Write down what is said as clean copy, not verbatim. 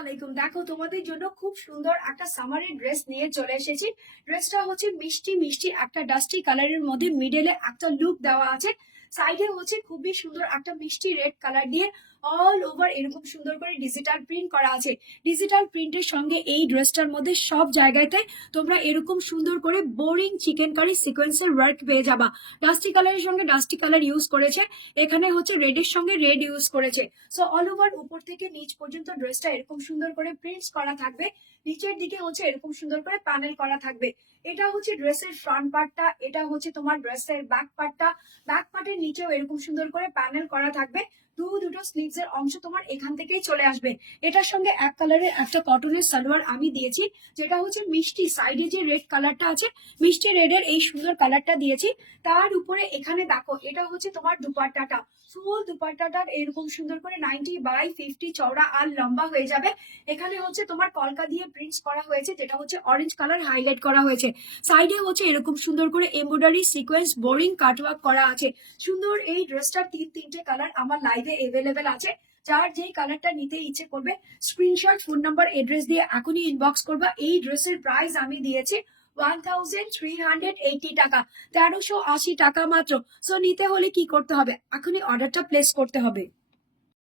আলাইকুম। দেখো তোমাদের জন্য খুব সুন্দর একটা সামারের ড্রেস নিয়ে চলে এসেছি। ড্রেসটা হচ্ছে মিষ্টি মিষ্টি একটা ডাস্টি কালারের মধ্যে মিডলে একটা লুক দেওয়া আছে। সাইডে হচ্ছে খুবই সুন্দর একটা মিষ্টি রেড কালার দিয়ে অল ওভার এরকম সুন্দর করে ডিজিটাল প্রিন্ট করা আছে। ডিজিটাল প্রিন্টের সঙ্গে এই ড্রেসটার মধ্যে সব জায়গাতে তোমরা এরকম সুন্দর করে বোরিং চিকেন কারি সিকোয়েন্সের ওয়ার্ক পেয়ে যাবা। ডাস্টি কালারের সঙ্গে ডাস্টি কালার ইউজ করেছে, এখানে হচ্ছে রেডের সঙ্গে রেড ইউজ করেছে। সো অল ওভার উপর থেকে নিচ পর্যন্ত ড্রেসটা এরকম সুন্দর করে প্রিন্টস করা থাকবে। নিচের দিকে হচ্ছে এরকম সুন্দর করে প্যানেল করা থাকবে। এটা হচ্ছে ড্রেসের ফ্রন্ট পার্টটা, এটা হচ্ছে তোমার ড্রেসের ব্যাক পার্টটা। ব্যাক পার্টের নিচেও এরকম সুন্দর করে প্যানেল করা থাকবে। দুটো স্লিভস এর অংশ তোমার এখান থেকেই চলে আসবে। এটার সঙ্গে এক কালারের একটা কটনের সালোয়ার আমি দিয়েছি, যেটা হচ্ছে মিষ্টি সাইডে যে রেড কালারটা আছে, মিষ্টি রেডের এই সুন্দর কালারটা দিয়েছি। তার উপরে এখানে দেখো এটা হচ্ছে তোমার দুপাট্টাটা। ফুল দুপাট্টাটার এরকম সুন্দর করে 90/50 চওড়া আর লম্বা হয়ে যাবে। এখানে হচ্ছে তোমার কলকা দিয়ে প্রিন্টস করা হয়েছে, যেটা হচ্ছে অরেঞ্জ কালার হাইলাইট করা হয়েছে। সাইডে হচ্ছে এরকম সুন্দর করে এমব্রয়ডারি সিকোয়েন্স বোরিং কাটওয়ার্ক করা আছে। সুন্দর এই ড্রেসটার তিনটে কালার আমার লাইভে এভেলেবেল আছে। যার যেই কালারটা নিতে ইচ্ছে করবে স্ক্রিনশট, ফোন নাম্বার, এড্রেস দিয়ে এখনই ইনবক্স করবা। এই ড্রেসের প্রাইস আমি দিয়েছি 1380 টাকা, 1380 টাকা মাত্র। সো নিতে হলে কি করতে হবে, এখনই অর্ডারটা প্লেস করতে হবে।